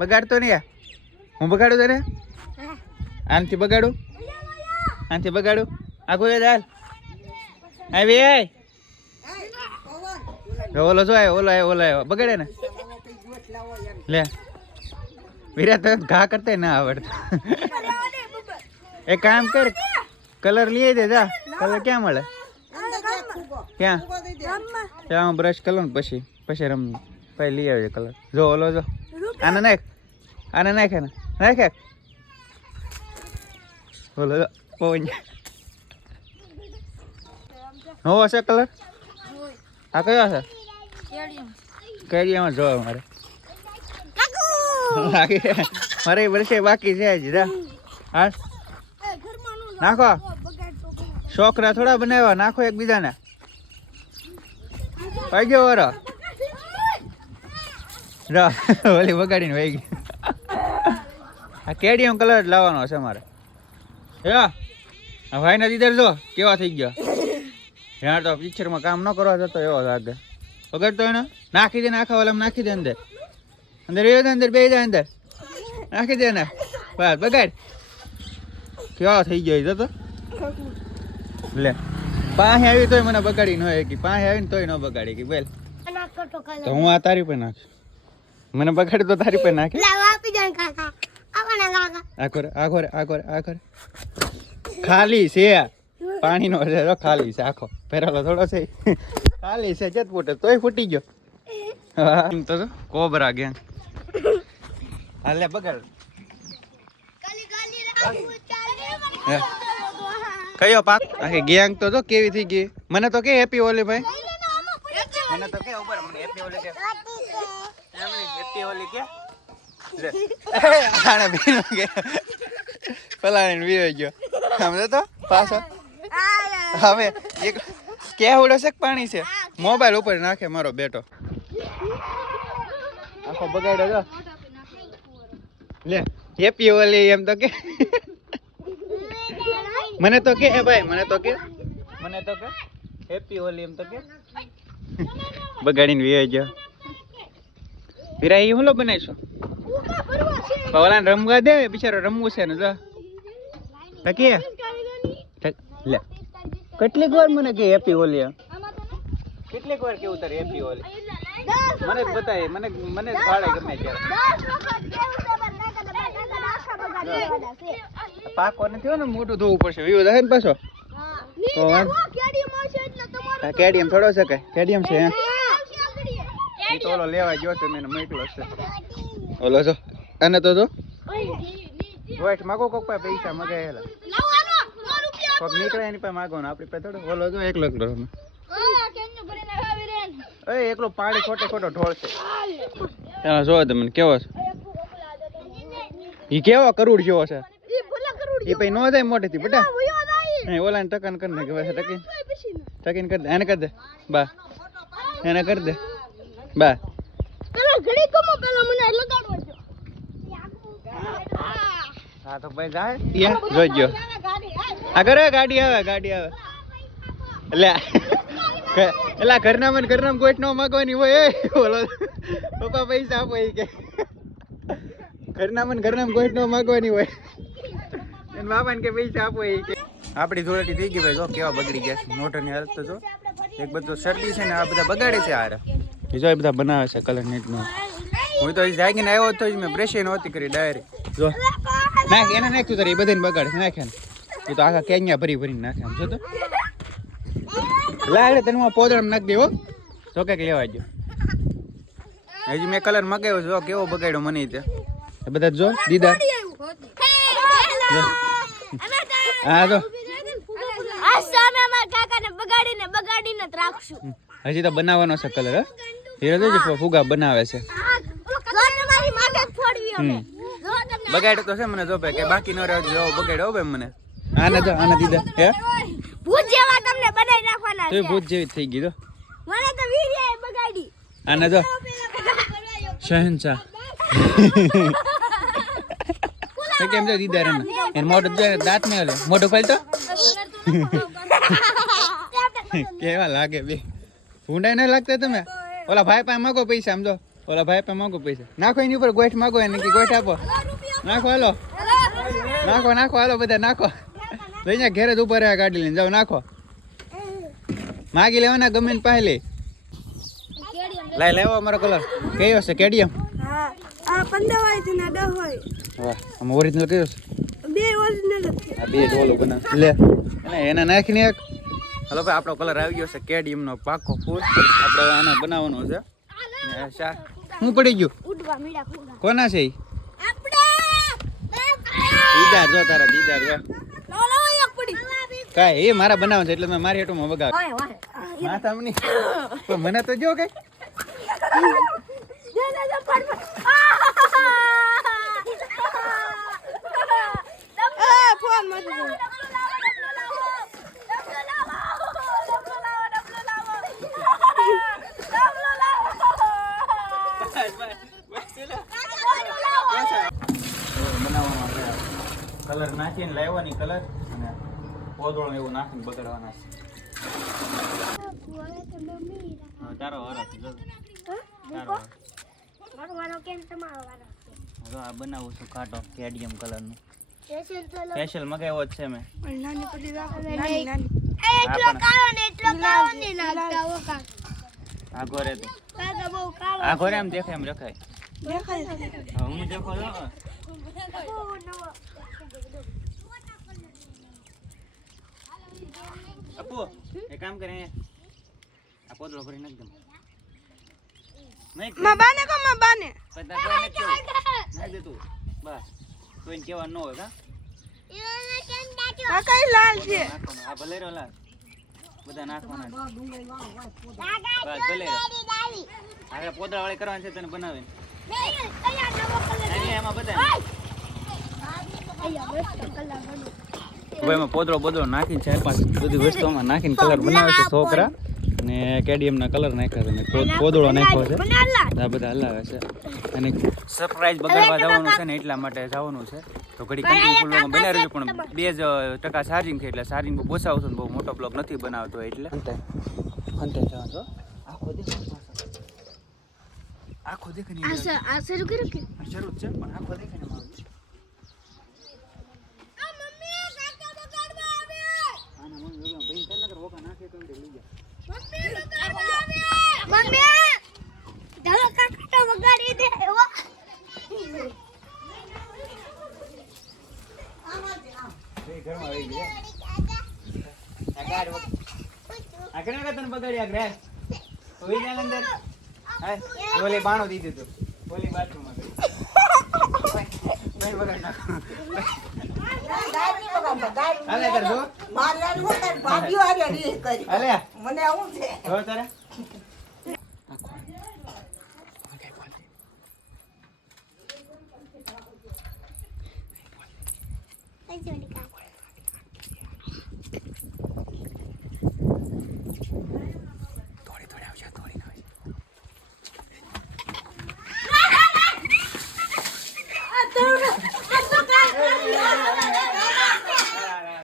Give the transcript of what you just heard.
બગાડતો નહીં આ? હું બગાડું તને? આનથી બગાડું? આનથી બગાડું? આખું દે ચાલ આવી આય ઓલો જો આવ્યો, ઓલો આવ્યો ઓલો આવ્યો. બગાડે ને? લે. વિરાટ તને ઘા કરતા ના આવડતા. એક કામ કર, કલર લઈ દે, જા. કલર ક્યાં મળે? ક્યાં? ત્યાં બ્રશ કરું ને પછી પછી રમ. પછી લઈ આવજે કલર. જો, ઓલો જો. આને નાખ આને નાખે ને નાખે બોલો નવો છે કલર આ કયો છે કઈ એમાં જોવે મારે મારે વર્ષે બાકી છે જા હા નાખો છોકરા થોડા બનાવ્યા નાખો એકબીજાને પાઈ ગયો વરો ઓલી બગાડીને વહી ગઈ. આ કેડિયમ કલર લાવવાનો છે મારે યા આ ભાઈ નથી દર જો કેવા થઈ ગયા? યાર તો પિક્ચરમાં કામ ન કરવા જતો એવો લાગે બગડતો એને નાખી દે નાખા ઓલામાં નાખી દે અંદર. અંદર એ અંદર બે જાય અંદર. નાખી દે ને. બસ બગાડ. કેવા થઈ ગયો એ તો લે પાસે આવી તોય મને બગાડી ન હોય કે પાસે આવીને તોય ન બગાડી કે બેલ. તો હું આ તારી પર નાખ મને બગાડી તો તારી પર નાખે આખો રે આખો રે આખો રે આખો રે ખાલી છે પાણીનો છે જો ખાલી છે આખો પેરેલો થોડો છે ખાલી છે ચત ફૂટે તોય ફૂટી ગયો હા, એમ તો જો કોબરા ગેંગ હાલે બગાડ હે. કયો પાક આખી ગેંગ તો જો કેવી થઈ ગઈ મને તો કે હેપી હોલી ભાઈ મને તો કે ઉપર મને હેપી હોલી કે હેપી હોલી કે. આને બીનો કે. પલાણીને ગયો. સમજો તો પાછો. હવે એક કેવડો છે કે પાણી છે? મોબાઈલ ઉપર નાખે મારો બેટો. આખો બગાડ્યો તો. લે હેપી હોલી એમ તો કે. મને તો કે ભાઈ મને તો કે. મને તો કે હેપી હોલી એમ તો કે. બગાડીને વીયો ગયો. વિરા એ હુલો બનાવીશું? ઓલા રમવા દે બિચારો રમવું છે ને જો. ટકી લે. કેટલીક વાર મને કે હેપી હોલી કેટલીક વાર કેવું તારે હેપી હોલી? મને જ બતાય મને મને ફાળે ગમે ત્યારે. પાકો ને થયો ને મોટું ધોવું પડશે. વિવો થાય ને પાછો. કેડીએમ થોડો છે કે? કેડીએમ છે તો ઓલો લેવા ગયો છે મેં મોકલો છે. ઓલો જો અને તો જો. વાઈટ માગો કોક પાસે પૈસા મગાયેલા કોક નીકળે એની પાસે માગો ને આપણી પાસે થોડો. ઓલો જો એકલો એકલો રમે એ એકલો પાણી ખોટે ખોટો ઢોળશે એમાં જોવો તમને કેવો છે? ઈ કેવો કરોડ જેવો છે? ઈ પછી નો જાય મોટેથી બટા. એ ઓલા ને ટકન કરી નાખે ટકીન ટકીન કરી દે એને કરી દે. બા એને કરી દે. બા. હા તો ભાઈ જાય. યા જોઈજો આગળ આવે ગાડી આવે. ગાડી આવે એટલે એલા ઘરના મને ઘરના ગોઠ નો માગવાની હોય એ બોલો. પપ્પા પૈસા આપો એ કે. ઘરના મને ઘરના ગોઠ નો માગવાની હોય. એને બાપા ને કે પૈસા આપો એ કે. આપણી ધોળેટી થઈ ગઈ ભાઈ જો કેવા બગડી ગયા છે. મોટરની હાલત તો જો. એક બધું શરદી છે ને આ બધા બગાડે છે આરે એ જો એ બધા બનાવે છે કલર નીટનું હું તો જાગીને આવ્યો તો જ મેં બ્રશ નહોતી કરી ડાયરી જો. નાખ એને નાખ્યું તારે એ બધાને બગાડે નાખે ને. એ તો આખા કેન્યા ભરી ભરીને નાખે આમ જો તો. લાડે તને હું પોદળમ નાખ દેવો તો કંઈક લેવા જો હજી મેં કલર મગાવ્યો જો કેવો બગાડ્યો મને તે. એ બધા જો દીદા. હા જો. બગાડીને બગાડીને જ રાખશું. હજી તો બનાવવાનો છે કલર હે. હીરો જોજે ફુગા બનાવે છે. જ. બગાડ્યો તો છે મને જો કે બાકી ન રહ્યો જો બગાડ્યો હો ભાઈ મને. આને જો આને દીધા હે? ભૂત જેવા તમને બનાવી નાખવાના તો છે. ભૂત જેવી જ થઈ ગઈ તો મને તો વીર્યાએ બગાડી. આને જો. શહેનશાહ તો કેમ છે દીદાર રે એને મોઢું જો દાંત મે ઓલે મોઢું ખોલ તો? કેવા લાગે બે? ફૂંડાઈ ન લાગતા તમે? ઓલા ભાઈ પાસે માગો પૈસા આમ જો ઓલા ભાઈ પાસે માગો પૈસા. નાખો એની ઉપર ગોઠ માંગો એને કે ગોઠ આપો. નાખો હાલો. નાખો નાખો હાલો બધા નાખો. લઈને ઘેર જ ઊભા રહ્યા ગાડી લઈને. જાઓ નાખો. માગી લેવાના ગમે ને પાસે લે. લાય લેવો અમારો કલર. કયો છે? કેડિયમ? હા. આ પંદર હોય છે ને દસ હોય. વાહ આમાં ઓરિજિનલ કયો છે? બે ઓરિજિનલ છે. આ બે ડોલો બના લે. એને નાખીને એક હલો ભાઈ આપણો કલર આવી ગયો છે કેડિયમ નો પાકો ફૂલ. આપણે આને બનાવવાનો છે. શું હું પડી ગયું? કોના છે ઈ? આપણે દીદાર જો તારા દીદાર જો. લો લો એક પડી. કાંઈ એ મારા બનાવ છે એટલે મેં મારી હેઠું બગાડ વાય વાય. માથા પણ મને તો જો કઈ. દે દે દે પડ પડ. આ. ફોન મત નાખીને લાવવાની કલર અને પોદળો એવું નાખીને બગાડવાના છે. તારો વારો તારો મારો કેમ તમારો વારો આ બનાવું છું કાંટો કેડિયમ કલરનું. સ્પેશિયલ મગાવ્યો જ છે મેં નાની પડી રાખો નાની નાની. એટલો કાળો ને એટલો કાળો ને નાખતા હો કાક આ ઘોરે તો. કાકા બહુ કાળો આ ઘોરે એમ દેખાય એમ રખાય દેખાય હું દેખો છો બહુ નવો અપુ એ કામ કરે. આ પોદળો ભરી નાખ દમ નહીં માં બાને કો માં બાને? બધા કોઈ નથી કેવું. નાખ દે તું. બસ. કોઈને કહેવાનું ન હોય કા આ ઈ લાલ છે. આ ભલે લાલ. બધા નાખવાના બસ ભલે રહ્યો. હવે પોદળા વાળી કરવાની છે તને બનાવીને. નાની એમાં બધા ભાઈ એમાં પોદળો બોદળો નાખીને ચાર પાંચ બધી વસ્તુઓમાં નાખીને કલર બનાવે છે છોકરા. અને કેડીએમ ના કલર નાખ્યા છે અને પોદળો નાખ્યો છે. આ બધા હલાવે છે. અને સરપ્રાઈઝ બગાડવા જવાનું છે ને એટલા માટે જવાનું છે. તો ઘડી કન્ટિન્યુ ફૂલ બ્લોગ બનાવી રહેજો પણ બે જ ટકા ચાર્જિંગ છે એટલે ચાર્જિંગ બહુ આવતું ને બહુ મોટો બ્લોગ નથી બનાવતો એટલે. અંતે જવાનું છો આખો દેખાય આખો દેખાય આ સર આ શરૂ કર્યું કે? શરૂ છે પણ આખો દેખ ને મારું મમ્મી કાકા બગાડવા આવે આના મમ્મી વગર ભાઈ તને કર વોકા નાખે તો એને લઈ જા મમ્મી ચાલો કાકા તો બગાડી દે હો એ ઘરમાં દીધું તું ઘણા વખત તને બગાડી આ ગ્રાસ ઓઈ જા અંદર હા ઓલી બાણો દીધું તું ઓલી બાથરૂમમાં ગઈ નહીં બગાડ નાખો હાલે તાર? જો હાલે મને આવું છે તારે